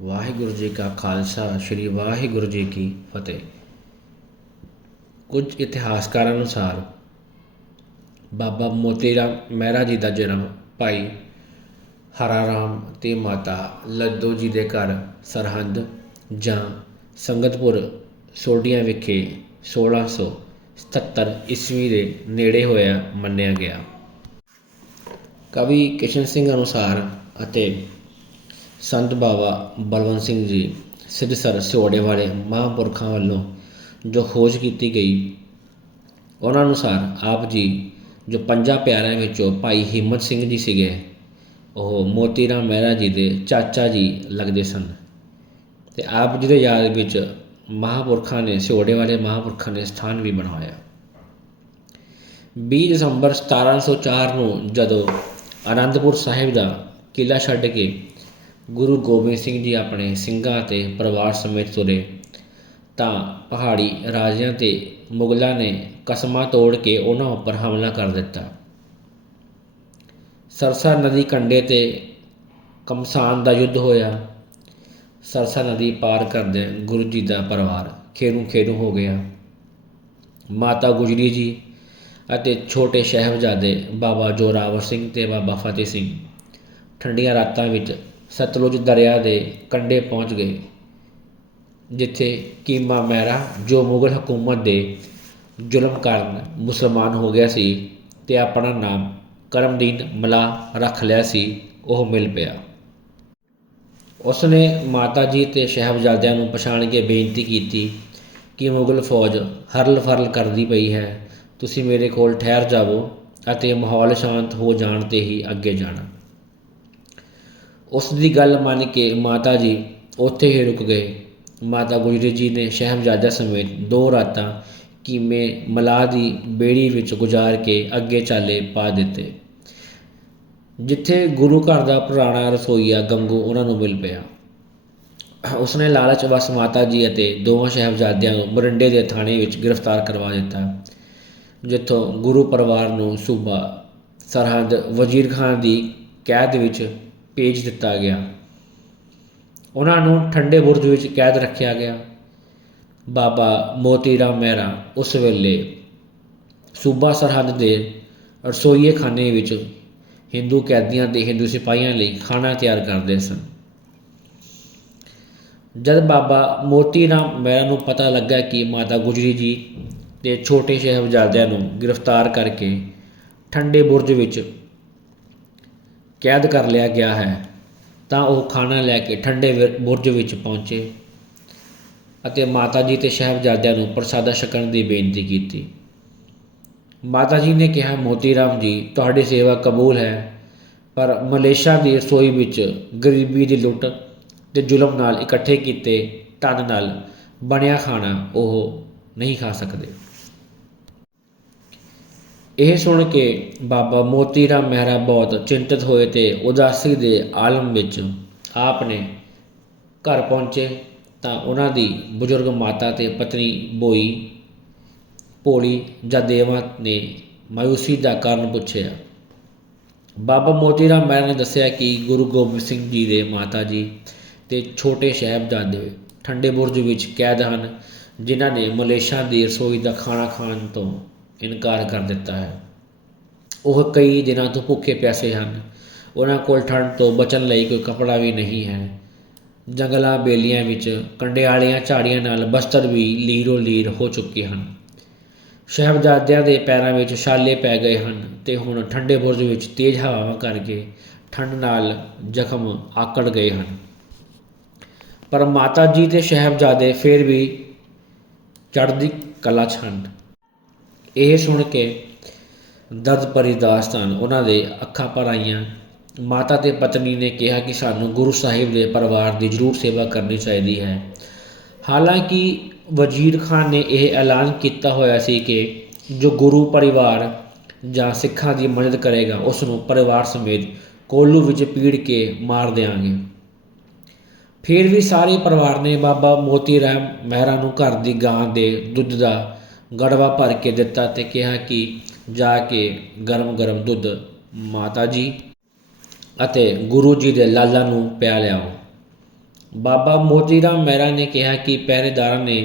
ਵਾਹਿਗੁਰੂ ਜੀ ਕਾ ਖਾਲਸਾ, ਸ੍ਰੀ ਵਾਹਿਗੁਰੂ ਜੀ ਕੀ ਫਤਿਹ। ਕੁਝ ਇਤਿਹਾਸਕਾਰਾਂ ਅਨੁਸਾਰ ਬਾਬਾ ਮੋਤੀ ਰਾਮ ਮਹਿਰਾ ਜੀ ਦਾ ਜਨਮ ਭਾਈ ਹਰਾ ਰਾਮ ਤੇ ਮਾਤਾ ਲੱਦੋ ਜੀ ਦੇ ਘਰ ਸਰਹੰਦ ਜਾਂ ਸੰਗਤਪੁਰ ਸੋਢੀਆਂ ਵਿਖੇ 1677 ਈਸਵੀ ਦੇ ਨੇੜੇ ਹੋਇਆ ਮੰਨਿਆ ਗਿਆ। ਕਵੀ ਕਿਸ਼ਨ ਸਿੰਘ ਅਨੁਸਾਰ ਅਤੇ ਸੰਤ ਬਾਬਾ ਬਲਵੰਤ ਸਿੰਘ ਜੀ ਸਿੱਧਸਰ ਸਿਓੜੇ ਵਾਲੇ ਮਹਾਂਪੁਰਖਾਂ ਵੱਲੋਂ ਜੋ ਖੋਜ ਕੀਤੀ ਗਈ, ਉਹਨਾਂ ਅਨੁਸਾਰ ਆਪ ਜੀ ਜੋ ਪੰਜਾਂ ਪਿਆਰਿਆਂ ਵਿੱਚੋਂ ਭਾਈ ਹਿੰਮਤ ਸਿੰਘ ਜੀ ਸੀਗੇ, ਉਹ ਮੋਤੀ ਰਾਮ ਮਹਿਰਾ ਜੀ ਦੇ ਚਾਚਾ ਜੀ ਲੱਗਦੇ ਸਨ। ਤੇ ਆਪ ਜੀ ਦੇ ਯਾਦ ਵਿੱਚ ਮਹਾਂਪੁਰਖਾਂ ਨੇ ਸਿਓੜੇ ਵਾਲੇ ਮਹਾਂਪੁਰਖਾਂ ਨੇ ਸਥਾਨ ਵੀ ਬਣਾਇਆ। 20 ਦਸੰਬਰ 1704 ਨੂੰ ਜਦੋਂ ਅਨੰਦਪੁਰ ਸਾਹਿਬ ਦਾ ਕਿਲਾ ਛੱਡ ਕੇ ਗੁਰੂ ਗੋਬਿੰਦ ਸਿੰਘ ਜੀ ਆਪਣੇ ਸਿੰਘਾਂ ਅਤੇ ਪਰਿਵਾਰ ਸਮੇਤ ਤੁਰੇ। ਤਾਂ ਪਹਾੜੀ ਰਾਜਿਆਂ ਤੇ ਮੁਗਲਾਂ ਨੇ ਕਸਮਾਂ ਤੋੜ ਕੇ ਉਹਨਾਂ ਉੱਪਰ ਹਮਲਾ ਕਰ ਦਿੱਤਾ। ਸਰਸਾ ਨਦੀ ਕੰਢੇ ਤੇ ਕਮਸਾਨ ਦਾ ਯੁੱਧ ਹੋਇਆ। ਸਰਸਾ ਨਦੀ ਪਾਰ ਕਰਦੇ ਗੁਰੂ ਜੀ ਦਾ ਪਰਿਵਾਰ ਖੇਰੂ ਖੇਰੂ ਹੋ ਗਿਆ। ਮਾਤਾ ਗੁਜਰੀ ਜੀ ਅਤੇ ਛੋਟੇ ਸਾਹਿਬਜ਼ਾਦੇ ਬਾਬਾ ਜੋਰਾਵਰ ਸਿੰਘ ਤੇ ਬਾਬਾ ਫਤਿਹ ਸਿੰਘ ਠੰਡੀਆਂ ਰਾਤਾਂ ਵਿੱਚ ਸਤਲੁਜ ਦਰਿਆ ਦੇ ਕੰਢੇ ਪਹੁੰਚ ਗਏ, ਜਿੱਥੇ ਕੀਮਾ ਮਹਿਰਾ, ਜੋ ਮੁਗਲ ਹਕੂਮਤ ਦੇ ਜ਼ੁਲਮ ਕਾਰਨ ਮੁਸਲਮਾਨ ਹੋ ਗਿਆ ਸੀ ਤੇ ਆਪਣਾ ਨਾਮ ਕਰਮਦੀਨ ਮਲਾ ਰੱਖ ਲਿਆ ਸੀ, ਉਹ ਮਿਲ ਪਿਆ। ਉਸਨੇ ਮਾਤਾ ਜੀ ਤੇ ਸਾਹਿਬਜ਼ਾਦਿਆਂ ਨੂੰ ਪਛਾਣ ਕੇ ਬੇਨਤੀ ਕੀਤੀ ਕਿ ਮੁਗਲ ਫੌਜ ਹਰਲ ਫਰਲ ਕਰਦੀ ਪਈ ਹੈ, ਤੁਸੀਂ ਮੇਰੇ ਕੋਲ ਠਹਿਰ ਜਾਵੋ ਅਤੇ ਮਾਹੌਲ ਸ਼ਾਂਤ ਹੋ ਜਾਣ ਤੇ ਹੀ ਅੱਗੇ ਜਾਣਾ। ਉਸ ਦੀ ਗੱਲ ਮੰਨ ਕੇ ਮਾਤਾ ਜੀ ਉੱਥੇ ਹੀ ਰੁਕ ਗਏ। ਮਾਤਾ ਗੁਜਰੀ ਜੀ ਨੇ ਸ਼ਹਿਬਜ਼ਾਦਾ ਸਮੇਤ ਦੋ ਰਾਤਾਂ ਕੀਮੇ ਮਲਾਹ ਦੀ ਬੇੜੀ ਵਿੱਚ ਗੁਜ਼ਾਰ ਕੇ ਅੱਗੇ ਚਾਲੇ ਪਾ ਦਿੱਤੇ। ਜਿੱਥੇ ਗੁਰੂ ਘਰ ਦਾ ਪੁਰਾਣਾ ਰਸੋਈਆ ਗੰਗੂ ਉਹਨਾਂ ਨੂੰ ਮਿਲ ਪਿਆ। ਉਸਨੇ ਲਾਲਚ ਵਸ ਮਾਤਾ ਜੀ ਅਤੇ ਦੋਵਾਂ ਸ਼ਹਿਬਜ਼ਾਦਿਆਂ ਨੂੰ ਮਰਿੰਡੇ ਦੇ ਥਾਣੇ ਵਿੱਚ ਗ੍ਰਿਫਤਾਰ ਕਰਵਾ ਦਿੱਤਾ, ਜਿੱਥੋਂ ਗੁਰੂ ਪਰਿਵਾਰ ਨੂੰ ਸੂਬਾ ਸਰਹੰਦ ਵਜ਼ੀਰ ਖਾਨ ਦੀ ਕੈਦ ਵਿੱਚ ਭੇਜ ਦਿੱਤਾ ਗਿਆ। ਉਹਨਾਂ ਨੂੰ ਠੰਡੇ ਬੁਰਜ ਵਿੱਚ ਕੈਦ ਰੱਖਿਆ ਗਿਆ। ਬਾਬਾ ਮੋਤੀ ਰਾਮ ਮਹਿਰਾ ਉਸ ਵੇਲੇ ਸੂਬਾ ਸਰਹੰਦ ਦੇ ਰਸੋਈਏ ਖਾਨੇ ਵਿੱਚ ਹਿੰਦੂ ਕੈਦੀਆਂ ਤੇ ਹਿੰਦੂ ਸਿਪਾਹੀਆਂ ਲਈ ਖਾਣਾ ਤਿਆਰ ਕਰਦੇ ਸਨ। ਜਦ ਬਾਬਾ ਮੋਤੀ ਰਾਮ ਮਹਿਰਾ ਨੂੰ ਪਤਾ ਲੱਗਾ ਕਿ ਮਾਤਾ ਗੁਜਰੀ ਜੀ ਦੇ ਛੋਟੇ ਸਾਹਿਬਜ਼ਾਦਿਆਂ ਨੂੰ ਗ੍ਰਿਫਤਾਰ ਕਰਕੇ ਠੰਡੇ ਬੁਰਜ ਵਿੱਚ ਕੈਦ ਕਰ ਲਿਆ ਗਿਆ ਹੈ, ਤਾਂ ਉਹ ਖਾਣਾ ਲੈ ਕੇ ਠੰਡੇ ਵਿਰ- ਬੁਰਜ ਵਿੱਚ ਪਹੁੰਚੇ ਅਤੇ ਮਾਤਾ ਜੀ ਤੇ ਸਾਹਿਬਜ਼ਾਦਿਆਂ ਨੂੰ ਪ੍ਰਸਾਦਾ ਛਕਣ ਦੀ ਬੇਨਤੀ ਕੀਤੀ। ਮਾਤਾ ਜੀ ਨੇ ਕਿਹਾ, ਮੋਤੀ ਰਾਮ ਜੀ, ਤੁਹਾਡੀ ਸੇਵਾ ਕਬੂਲ ਹੈ, ਪਰ ਮਲੇਸ਼ੀਆ ਦੀ ਰਸੋਈ ਵਿੱਚ ਗਰੀਬੀ ਦੀ ਲੁੱਟ ਤੇ ਜ਼ੁਲਮ ਨਾਲ ਇਕੱਠੇ ਕੀਤੇ ਧਨ ਨਾਲ ਬਣਿਆ ਖਾਣਾ ਉਹ ਨਹੀਂ ਖਾ ਸਕਦੇ। ਇਹ ਸੁਣ ਕੇ ਬਾਬਾ ਮੋਤੀ ਰਾਮ ਮਹਿਰਾ ਬਹੁਤ ਚਿੰਤਤ ਹੋਏ ਤੇ ਉਦਾਸੀ ਦੇ ਆਲਮ ਵਿੱਚ ਆਪ ਨੇ ਘਰ ਪਹੁੰਚੇ ਤਾਂ ਉਹਨਾਂ ਦੀ ਬਜ਼ੁਰਗ ਮਾਤਾ ਤੇ ਪਤਨੀ ਬੋਈ ਭੋਲੀ ਜਦੇਵਾ ਨੇ ਮਾਯੂਸੀ ਦਾ ਕਾਰਨ ਪੁੱਛਿਆ। ਬਾਬਾ ਮੋਤੀ ਰਾਮ ਮਹਿਰਾ ਨੇ ਦੱਸਿਆ ਕਿ ਗੁਰੂ ਗੋਬਿੰਦ ਸਿੰਘ ਜੀ ਦੇ ਮਾਤਾ ਜੀ ਤੇ ਛੋਟੇ ਸਾਹਿਬਜ਼ਾਦੇ ਠੰਡੇ ਬੁਰਜ ਵਿੱਚ ਕੈਦ ਹਨ, ਜਿਨ੍ਹਾਂ ਨੇ ਮਲੇਸ਼ੀਆ ਦੀ ਰਸੋਈ ਦਾ ਖਾਣਾ ਖਾਣ ਤੋਂ ਇਨਕਾਰ ਕਰ ਦਿੱਤਾ ਹੈ। ਉਹ ਕਈ ਦਿਨਾਂ ਤੋਂ ਭੁੱਖੇ ਪਿਆਸੇ ਹਨ। ਉਹਨਾਂ ਕੋਲ ਠੰਡ ਤੋਂ ਬਚਣ ਲਈ ਕੋਈ ਕਪੜਾ ਵੀ ਨਹੀਂ ਹੈ। ਜੰਗਲਾਂ ਬੇਲੀਆਂ ਵਿੱਚ ਕੰਡਿਆਲੀਆਂ ਝਾੜੀਆਂ ਨਾਲ ਬਸਤਰ ਵੀ ਲੀਰੋ ਲੀਰ ਹੋ ਚੁੱਕੇ ਹਨ। ਸ਼ਹਿਬਜ਼ਾਦਿਆਂ ਦੇ ਪੈਰਾਂ ਵਿੱਚ ਛਾਲੇ ਪੈ ਗਏ ਹਨ ਤੇ ਹੁਣ ਠੰਡੇ ਬੁਰਜ ਵਿੱਚ ਤੇਜ਼ ਹਵਾਵਾਂ ਕਰਕੇ ਠੰਡ ਨਾਲ ਜ਼ਖਮ ਆਕੜ ਗਏ ਹਨ। ਪਰ ਮਾਤਾ ਜੀ ਤੇ ਸ਼ਹਿਬਜ਼ਾਦੇ ਫਿਰ ਵੀ ਚੜ੍ਹਦੀ ਕਲਾ 'ਚ ਹਨ। ਇਹ ਸੁਣ ਕੇ ਦਰਦ ਭਰੀ ਦਾਸਤਾਨ ਉਹਨਾਂ ਦੇ ਅੱਖਾਂ ਪਰ ਆਈਆਂ। ਮਾਤਾ ਤੇ ਪਤਨੀ ਨੇ ਕਿਹਾ ਕਿ ਸਾਨੂੰ ਗੁਰੂ ਸਾਹਿਬ ਦੇ ਪਰਿਵਾਰ ਦੀ ਜ਼ਰੂਰ ਸੇਵਾ ਕਰਨੀ ਚਾਹੀਦੀ ਹੈ। ਹਾਲਾਂਕਿ ਵਜ਼ੀਰ ਖਾਨ ਨੇ ਇਹ ਐਲਾਨ ਕੀਤਾ ਹੋਇਆ ਸੀ ਕਿ ਜੋ ਗੁਰੂ ਪਰਿਵਾਰ ਜਾਂ ਸਿੱਖਾਂ ਦੀ ਮਦਦ ਕਰੇਗਾ ਉਸ ਨੂੰ ਪਰਿਵਾਰ ਸਮੇਤ ਕੋਲੂ ਵਿੱਚ ਪੀੜ ਕੇ ਮਾਰ ਦੇਵਾਂਗੇ ਫਿਰ ਵੀ ਸਾਰੇ ਪਰਿਵਾਰ ਨੇ ਬਾਬਾ ਮੋਤੀ ਰਾਮ ਮਹਿਰਾ ਨੂੰ ਘਰ ਦੀ ਗਾਂ ਦੇ ਦੁੱਧ ਦਾ ਗੜਵਾ ਭਰ ਕੇ ਦਿੱਤਾ ਤੇ ਕਿਹਾ ਕਿ ਜਾ ਕੇ ਗਰਮ-ਗਰਮ ਦੁੱਧ ਮਾਤਾ ਜੀ ਅਤੇ ਗੁਰੂ ਜੀ ਦੇ ਲਾਲਾਂ ਨੂੰ ਪਿਆ ਲਿਆਓ। ਬਾਬਾ ਮੋਤੀ ਰਾਮ ਮਹਿਰਾ ਨੇ ਕਿਹਾ ਕਿ ਪਹਿਰੇਦਾਰਾਂ ਨੇ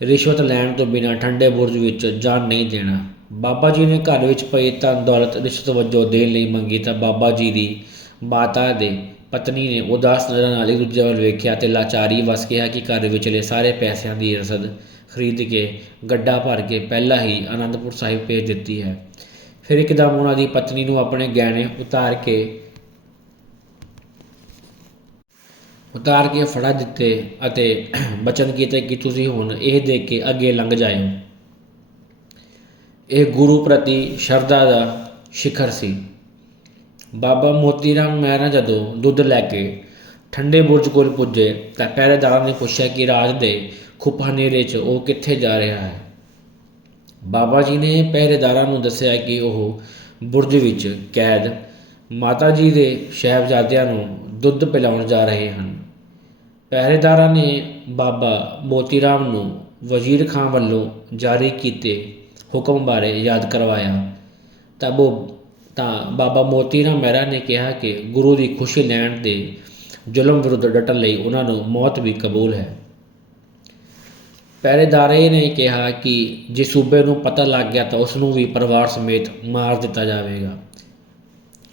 ਰਿਸ਼ਵਤ ਲੈਣ ਤੋਂ ਬਿਨਾਂ ਠੰਡੇ ਬੁਰਜ ਵਿੱਚ ਜਾਣ ਨਹੀਂ ਦੇਣਾ। ਬਾਬਾ ਜੀ ਨੇ ਘਰ ਵਿੱਚ ਪਈ ਧਨ ਦੌਲਤ ਰਿਸ਼ਵਤ ਵਜੋਂ ਦੇਣ ਲਈ ਮੰਗੀ ਤਾਂ ਬਾਬਾ ਜੀ ਦੀ ਮਾਤਾ ਦੇ ਪਤਨੀ ਨੇ ਉਦਾਸ ਨਜ਼ਰਾਂ ਨਾਲ ਇੱਕ ਦੂਜੇ ਵੱਲ ਵੇਖਿਆ ਤੇ ਲਾਚਾਰੀ ਵਸ ਕਿਹਾ ਕਿ ਘਰ ਵਿਚਲੇ ਸਾਰੇ ਪੈਸਿਆਂ ਦੀ ਰਸਦ ਖਰੀਦ ਕੇ, ਗੱਡਾ ਭਰ ਕੇ ਪਹਿਲਾਂ ਹੀ ਅਨੰਦਪੁਰ ਸਾਹਿਬ ਭੇਜ ਦਿੱਤੀ ਹੈ। ਫਿਰ ਇੱਕਦਮ ਉਹਨਾਂ ਦੀ ਪਤਨੀ ਨੂੰ ਆਪਣੇ ਗਹਿਣੇ ਉਤਾਰ ਕੇ ਉਤਾਰ ਕੇ ਫੜਾ ਦਿੱਤੇ ਅਤੇ ਬਚਨ ਕੀਤੇ ਕਿ ਤੁਸੀਂ ਹੁਣ ਇਹ ਦੇਖ ਕੇ ਅੱਗੇ ਲੰਘ ਜਾਇਓ। ਇਹ ਗੁਰੂ ਪ੍ਰਤੀ ਸ਼ਰਧਾ ਦਾ ਸਿਖਰ ਸੀ। ਬਾਬਾ ਮੋਤੀ ਰਾਮ ਮਹਿਰਾ ਜਦੋਂ ਦੁੱਧ ਲੈ ਕੇ ਠੰਡੇ ਬੁਰਜ ਕੋਲ ਪੁੱਜੇ ਤਾਂ ਪਹਿਰੇਦਾਰਾਂ ਨੇ ਪੁੱਛਿਆ ਕਿ ਰਾਜ ਦੇ ਖੁੱਪ ਹਨੇਰੇ 'ਚ ਉਹ ਕਿੱਥੇ ਜਾ ਰਿਹਾ ਹੈ? ਬਾਬਾ ਜੀ ਨੇ ਪਹਿਰੇਦਾਰਾਂ ਨੂੰ ਦੱਸਿਆ ਕਿ ਉਹ ਬੁਰਜ ਵਿੱਚ ਕੈਦ ਮਾਤਾ ਜੀ ਦੇ ਸ਼ਹਿਬਜ਼ਾਦਿਆਂ ਨੂੰ ਦੁੱਧ ਪਿਲਾਉਣ ਜਾ ਰਹੇ ਹਨ। ਪਹਿਰੇਦਾਰਾਂ ਨੇ ਬਾਬਾ ਮੋਤੀ ਰਾਮ ਨੂੰ ਵਜ਼ੀਰ ਖਾਨ ਵੱਲੋਂ ਜਾਰੀ ਕੀਤੇ ਹੁਕਮ ਬਾਰੇ ਯਾਦ ਕਰਵਾਇਆ। ਤਾਂ ਉਹ ਤਾਂ ਬਾਬਾ ਮੋਤੀ ਰਾਮ ਮਹਿਰਾ ਨੇ ਕਿਹਾ ਕਿ ਗੁਰੂ ਦੀ ਖੁਸ਼ੀ ਲੈਣ ਦੇ ਜ਼ੁਲਮ ਵਿਰੁੱਧ ਡਟਣ ਲਈ ਉਹਨਾਂ ਨੂੰ ਮੌਤ ਵੀ ਕਬੂਲ ਹੈ। ਪਹਿਰੇਦਾਰੇ ਨੇ ਕਿਹਾ ਕਿ ਜੇ ਸੂਬੇ ਨੂੰ ਪਤਾ ਲੱਗ ਗਿਆ ਤਾਂ ਉਸ ਨੂੰ ਵੀ ਪਰਿਵਾਰ ਸਮੇਤ ਮਾਰ ਦਿੱਤਾ ਜਾਵੇਗਾ।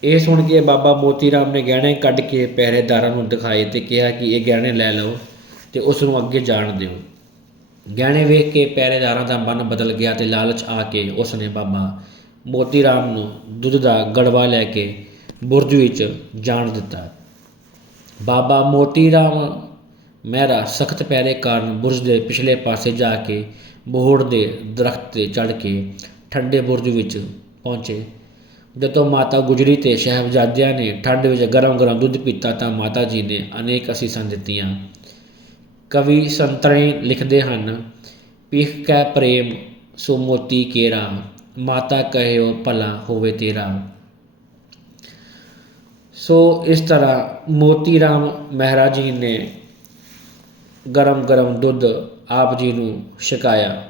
ਇਹ ਸੁਣ ਕੇ ਬਾਬਾ ਮੋਤੀ ਰਾਮ ਨੇ ਗਹਿਣੇ ਕੱਢ ਕੇ ਪਹਿਰੇਦਾਰਾਂ ਨੂੰ ਦਿਖਾਏ ਤੇ ਕਿਹਾ ਕਿ ਇਹ ਗਹਿਣੇ ਲੈ ਲਓ ਤੇ ਉਸ ਨੂੰ ਅੱਗੇ ਜਾਣ ਦਿਓ। ਗਹਿਣੇ ਵੇਖ ਕੇ ਪਹਿਰੇਦਾਰਾਂ ਦਾ ਮਨ ਬਦਲ ਗਿਆ ਤੇ ਲਾਲਚ ਆ ਕੇ ਉਸ ਨੇ ਬਾਬਾ ਮੋਤੀਰਾਮ ਨੂੰ ਦੁੱਧ ਦਾ ਗੜਵਾ ਲੈ ਕੇ ਬੁਰਜ ਵਿੱਚ ਜਾਣ ਦਿੱਤਾ। ਬਾਬਾ ਮੋਤੀਰਾਮ ਮਹਿਰਾ ਸਖਤ ਪੈਰੇ ਕਾਰਨ ਬੁਰਜ ਦੇ ਪਿਛਲੇ ਪਾਸੇ ਜਾ ਕੇ ਬੋਹੜ ਦੇ ਦਰਖਤ ਤੇ ਚੜ੍ਹ ਕੇ ਠੰਡੇ ਬੁਰਜ ਵਿੱਚ ਪਹੁੰਚੇ। ਜਦੋਂ ਮਾਤਾ ਗੁਜਰੀ ਤੇ ਸ਼ਹਿਬਜ਼ਾਦਿਆਂ ਨੇ ਠੰਡ ਵਿੱਚ ਗਰਮ-ਗਰਮ ਦੁੱਧ ਪੀਤਾ ਤਾਂ ਮਾਤਾ ਜੀ ਨੇ ਅਨੇਕ ਅਸੀਸਾਂ ਦਿੱਤੀਆਂ। ਕਵੀ ਸੰਤਰੇ ਲਿਖਦੇ ਹਨ ਪੀਖ ਕੈ ਪ੍ਰੇਮ ਸੋ ਮੋਤੀ ਕੇਰਾ, ਮਾਤਾ ਕਹਿਓ ਭਲਾ ਹੋਵੇ ਤੇਰਾ। ਸੋ ਇਸ ਤਰ੍ਹਾਂ ਮੋਤੀ ਰਾਮ ਮਹਿਰਾ ਜੀ ਨੇ ਗਰਮ ਗਰਮ ਦੁੱਧ ਆਪ ਜੀ ਨੂੰ ਛਕਾਇਆ।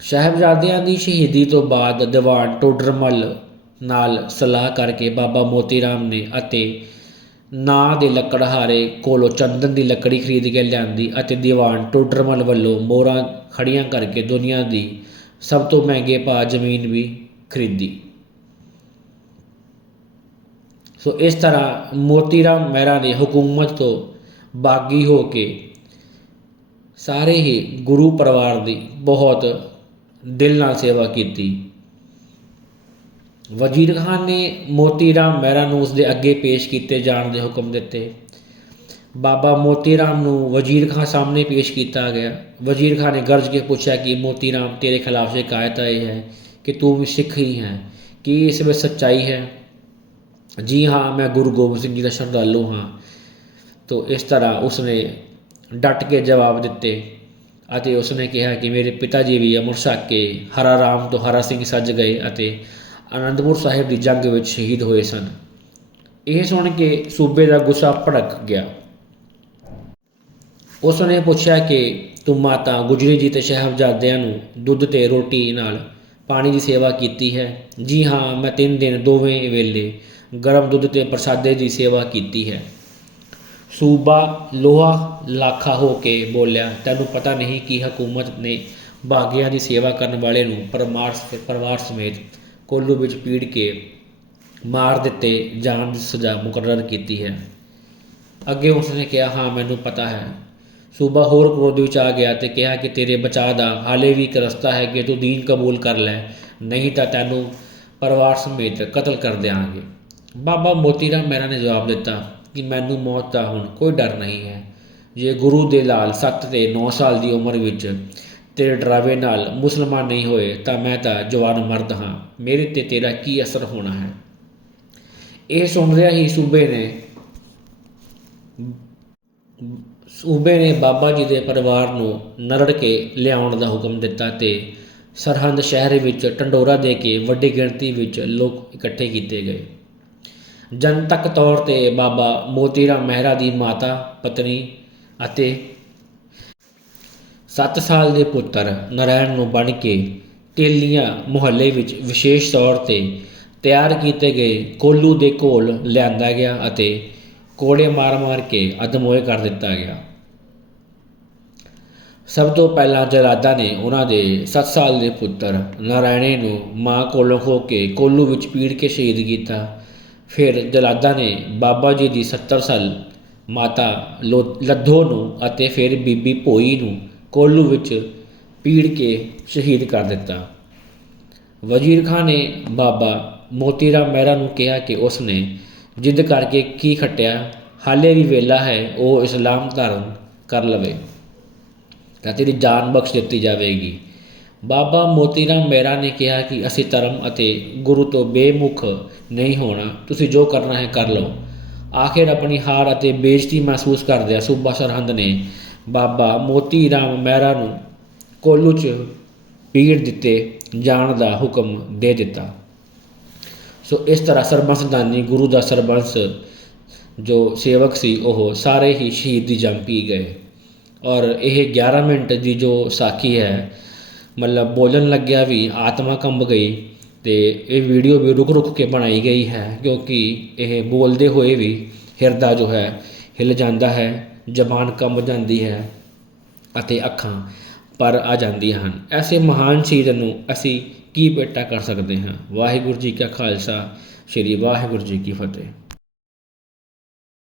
ਸਾਹਿਬਜ਼ਾਦਿਆਂ ਦੀ ਸ਼ਹੀਦੀ ਤੋਂ ਬਾਅਦ ਦੀਵਾਨ ਟੋਡਰਮਲ ਨਾਲ ਸਲਾਹ ਕਰਕੇ ਬਾਬਾ ਮੋਤੀ ਰਾਮ ਨੇ ਅਤੇ ਨਾਂ ਦੇ ਲੱਕੜਹਾਰੇ ਕੋਲੋਂ ਚੰਦਨ ਦੀ ਲੱਕੜੀ ਖਰੀਦ ਕੇ ਲਿਆਂਦੀ ਅਤੇ ਦੀਵਾਨ ਟੋਡਰਮਲ ਵੱਲੋਂ ਮੋਹਰਾਂ ਖੜੀਆਂ ਕਰਕੇ ਦੁਨੀਆ ਦੀ ਸਭ ਤੋਂ ਮਹਿੰਗੇ ਭਾਅ ਜ਼ਮੀਨ ਵੀ ਖਰੀਦੀ। ਸੋ ਇਸ ਤਰ੍ਹਾਂ ਮੋਤੀ ਰਾਮ ਮਹਿਰਾ ਨੇ ਹਕੂਮਤ ਤੋਂ ਬਾਗੀ ਹੋ ਕੇ ਸਾਰੇ ਹੀ ਗੁਰੂ ਪਰਿਵਾਰ ਦੀ ਬਹੁਤ ਦਿਲ ਨਾਲ ਸੇਵਾ ਕੀਤੀ। ਵਜ਼ੀਰ ਖਾਨ ਨੇ ਮੋਤੀ ਰਾਮ ਮਹਿਰਾ ਨੂੰ ਉਸਦੇ ਅੱਗੇ ਪੇਸ਼ ਕੀਤੇ ਜਾਣ ਦੇ ਹੁਕਮ ਦਿੱਤੇ। ਬਾਬਾ ਮੋਤੀ ਰਾਮ ਨੂੰ ਵਜ਼ੀਰ ਖਾਨ ਸਾਹਮਣੇ ਪੇਸ਼ ਕੀਤਾ ਗਿਆ। ਵਜ਼ੀਰ ਖਾਨ ਨੇ ਗਰਜ ਕੇ ਪੁੱਛਿਆ ਕਿ ਮੋਤੀ ਰਾਮ ਤੇਰੇ ਖਿਲਾਫ ਸ਼ਿਕਾਇਤ ਆਈ ਹੈ ਕਿ ਤੂੰ ਵੀ ਸਿੱਖ ਹੀ ਹੈ, ਕੀ ਇਸ ਵਿੱਚ ਸੱਚਾਈ ਹੈ? ਜੀ ਹਾਂ, ਮੈਂ ਗੁਰੂ ਗੋਬਿੰਦ ਸਿੰਘ ਜੀ ਦਾ ਸ਼ਰਧਾਲੂ ਹਾਂ। ਤੋ ਇਸ ਤਰ੍ਹਾਂ ਉਸਨੇ ਡਟ ਕੇ ਜਵਾਬ ਦਿੱਤੇ ਅਤੇ ਉਸਨੇ ਕਿਹਾ ਕਿ ਮੇਰੇ ਪਿਤਾ ਜੀ ਵੀ ਅਮਰ ਛਕ ਕੇ ਹਰਾ ਰਾਮ ਤੋਂ ਹਰਾ ਸਿੰਘ ਸੱਜ ਗਏ ਅਤੇ ਅਨੰਦਪੁਰ ਸਾਹਿਬ ਦੀ ਜੰਗ ਵਿੱਚ ਸ਼ਹੀਦ ਹੋਏ ਸਨ। ਇਹ ਸੁਣ ਕੇ ਸੂਬੇ ਦਾ ਗੁੱਸਾ ਭੜਕ ਗਿਆ। ਉਸ ਨੇ ਪੁੱਛਿਆ ਕਿ, ਤੂੰ ਮਾਤਾ ਗੁਜਰੀ ਜੀ ਤੇ ਸਾਹਿਬਜ਼ਾਦਿਆਂ ਨੂੰ ਦੁੱਧ ਤੇ ਰੋਟੀ ਨਾਲ ਪਾਣੀ ਦੀ ਸੇਵਾ ਕੀਤੀ ਹੈ? ਜੀ ਹਾਂ, ਮੈਂ ਤਿੰਨ ਦਿਨ ਦੋਵੇਂ ਵੇਲੇ ਗਰਮ ਦੁੱਧ ਤੇ ਪ੍ਰਸਾਦੇ ਦੀ ਸੇਵਾ ਕੀਤੀ ਹੈ। ਸੂਬਾ ਲੋਹਾ ਲਾਖਾ ਹੋ ਕੇ ਬੋਲਿਆ, ਤੈਨੂੰ ਪਤਾ ਨਹੀਂ ਕਿ ਹਕੂਮਤ ਨੇ ਬਾਗੀਆਂ ਦੀ ਸੇਵਾ ਕਰਨ ਵਾਲੇ ਨੂੰ ਪਰਮਾਰ ਪਰਿਵਾਰ ਸਮੇਤ ਕੋਲੂ ਵਿੱਚ ਪੀੜ ਕੇ ਮਾਰ ਦਿੱਤੇ, ਜਾਨ ਦੀ ਸਜ਼ਾ ਮੁਕਰਰ ਕੀਤੀ ਹੈ। ਅੱਗੇ ਉਸਨੇ ਕਿਹਾ, ਹਾਂ, ਮੈਨੂੰ ਪਤਾ ਹੈ। ਸੂਬਾ ਹੋਰ ਕ੍ਰੋਧ ਵਿੱਚ ਆ ਗਿਆ ਤੇ ਕਿਹਾ ਕਿ ਤੇਰੇ ਬਚਾਅ ਦਾ ਹਾਲੇ ਵੀ ਇੱਕ ਰਸਤਾ ਹੈ ਕਿ ਤੂੰ ਦੀਨ ਕਬੂਲ ਕਰ ਲੈ, ਨਹੀਂ ਤਾਂ ਤੈਨੂੰ ਪਰਿਵਾਰ ਸਮੇਤ ਕਤਲ ਕਰ ਦਿਆਂਗੇ। ਬਾਬਾ ਮੋਤੀ ਰਾਮ ਮਹਿਰਾ ਨੇ ਜਵਾਬ ਦਿੱਤਾ ਕਿ ਮੈਨੂੰ ਮੌਤ ਦਾ ਹੁਣ ਕੋਈ ਡਰ ਨਹੀਂ ਹੈ। ਜੇ ਗੁਰੂ ਦੇ ਲਾਲ 7 ਤੇ 9 ਸਾਲ ਦੀ ਉਮਰ ਵਿੱਚ ਤੇਰੇ ਡਰਾਵੇ ਨਾਲ ਮੁਸਲਮਾਨ ਨਹੀਂ ਹੋਏ, ਤਾਂ ਮੈਂ ਤਾਂ ਜਵਾਨ ਮਰਦ ਹਾਂ। ਮੇਰੇ ਤੇ ਤੇਰਾ ਕੀ ਅਸਰ ਹੋਣਾ ਹੈ? ਇਹ ਸੁਣ ਰਿਹਾ ਹੀ ਸੂਬੇ ਨੇ ਸੂਬੇ ਨੇ ਬਾਬਾ ਜੀ ਦੇ ਪਰਿਵਾਰ ਨੂੰ ਨਰੜ ਕੇ ਲਿਆਉਣ ਦਾ ਹੁਕਮ ਦਿੱਤਾ ਤੇ ਸਰਹੰਦ ਸ਼ਹਿਰ ਵਿੱਚ ਟੰਡੋਰਾ ਦੇ ਕੇ ਵੱਡੀ ਗਿਣਤੀ ਵਿੱਚ ਲੋਕ ਇਕੱਠੇ ਕੀਤੇ ਗਏ। ਜਨਤਕ ਤੌਰ ਤੇ ਬਾਬਾ ਮੋਤੀ ਰਾਮ ਮਹਿਰਾ ਦੀ ਮਾਤਾ, ਪਤਨੀ ਅਤੇ 7 ਸਾਲ ਦੇ ਪੁੱਤਰ ਨਰਾਇਣ ਨੂੰ ਬਣ ਕੇ ਤੇਲੀਆਂ ਮੁਹੱਲੇ ਵਿੱਚ ਵਿਸ਼ੇਸ਼ ਤੌਰ ਤੇ ਤਿਆਰ ਕੀਤੇ ਗਏ ਕੋਲੂ ਦੇ ਕੋਲ ਲਿਆਂਦਾ ਗਿਆ ਅਤੇ ਕੋੜੇ ਮਾਰ-ਮਾਰ ਕੇ ਅਧਮੋਏ ਕਰ ਦਿੱਤਾ ਗਿਆ। ਸਭ ਤੋਂ ਪਹਿਲਾਂ ਜਲਾਦਾ ਨੇ ਉਹਨਾਂ ਦੇ 7 ਸਾਲ ਦੇ ਪੁੱਤਰ ਨਾਰਾਇਣੇ ਨੂੰ ਮਾਂ ਕੋਲੋਂ ਖੋ ਕੇ ਕੋਲੂ ਵਿੱਚ ਪੀੜ ਕੇ ਸ਼ਹੀਦ ਕੀਤਾ। ਫਿਰ ਜਲਾਦਾਂ ਨੇ ਬਾਬਾ ਜੀ ਦੀ 70 ਸਾਲ ਮਾਤਾ ਲੋ- ਲੱਧੋ ਨੂੰ ਅਤੇ ਫਿਰ ਬੀਬੀ ਭੋਈ ਨੂੰ ਕੋਲੂ ਵਿੱਚ ਪੀੜ ਕੇ ਸ਼ਹੀਦ ਕਰ ਦਿੱਤਾ। ਵਜ਼ੀਰ ਖਾਨ ਨੇ ਬਾਬਾ ਮੋਤੀ ਰਾਮ ਮਹਿਰਾ ਨੂੰ ਕਿਹਾ ਕਿ ਉਸ ਨੇ ਜਿੱਦ ਕਰਕੇ ਕੀ ਖੱਟਿਆ, ਹਾਲੇ ਵੀ ਵੇਲਾ ਹੈ, ਉਹ ਇਸਲਾਮ ਧਾਰਨ ਕਰ ਲਵੇ। ਤਾਂ ਤੇਰੀ ਜਾਨ ਬਖਸ਼ ਦਿੱਤੀ ਜਾਵੇਗੀ। ਬਾਬਾ ਮੋਤੀ ਰਾਮ ਮਹਿਰਾ ਨੇ ਕਿਹਾ ਕਿ ਅਸੀਂ ਧਰਮ ਅਤੇ ਗੁਰੂ ਤੋਂ ਬੇਮੁਖ ਨਹੀਂ ਹੋਣਾ, ਤੁਸੀਂ ਜੋ ਕਰਨਾ ਹੈ ਕਰ ਲਓ। ਆਖਿਰ ਆਪਣੀ ਹਾਰ ਅਤੇ ਬੇਇੱਜ਼ਤੀ ਮਹਿਸੂਸ ਕਰਦਿਆਂ ਸੂਬਾ ਸਰਹੰਦ ਨੇ ਬਾਬਾ ਮੋਤੀ ਰਾਮ ਮਹਿਰਾ ਨੂੰ ਕੋਲੂ 'ਚ ਪੀੜ ਦਿੱਤੇ, ਜਾਣ ਦਾ ਹੁਕਮ ਦੇ ਦਿੱਤਾ। ਸੋ ਇਸ ਤਰ੍ਹਾਂ ਸਰਬੰਸ ਦਾਨੀ ਗੁਰੂ ਦਾ ਸਰਬੰਸ, ਜੋ ਸੇਵਕ ਸੀ, ਉਹ ਸਾਰੇ ਹੀ ਸ਼ਹੀਦ ਦੀ ਜੰਗ ਪੀ ਗਏ। ਔਰ ਇਹ 11 ਮਿੰਟ ਦੀ ਜੋ ਸਾਖੀ ਹੈ ਮਤਲਬ ਬੋਲਣ ਲੱਗਿਆ ਵੀ ਆਤਮਾ ਕੰਬ ਗਈ ਅਤੇ ਇਹ ਵੀਡੀਓ ਵੀ ਰੁਕ ਰੁਕ ਕੇ ਬਣਾਈ ਗਈ ਹੈ, ਕਿਉਂਕਿ ਇਹ ਬੋਲਦੇ ਹੋਏ ਵੀ ਹਿਰਦਾ ਜੋ ਹੈ, ਹਿਲ ਜਾਂਦਾ ਹੈ, ਜ਼ਬਾਨ ਕੰਬ ਜਾਂਦੀ ਹੈ ਅਤੇ ਅੱਖਾਂ ਪਰ ਆ ਜਾਂਦੀਆਂ ਹਨ। ਐਸੇ ਮਹਾਨ ਸ਼ਹੀਦ ਨੂੰ ਅਸੀਂ ਕੀ ਬੇਟਾ ਕਰ ਸਕਦੇ ਹਾਂ? ਵਾਹਿਗੁਰੂ ਜੀ ਕਾ ਖਾਲਸਾ, ਸ੍ਰੀ ਵਾਹਿਗੁਰੂ ਜੀ ਕੀ ਫਤਿਹ।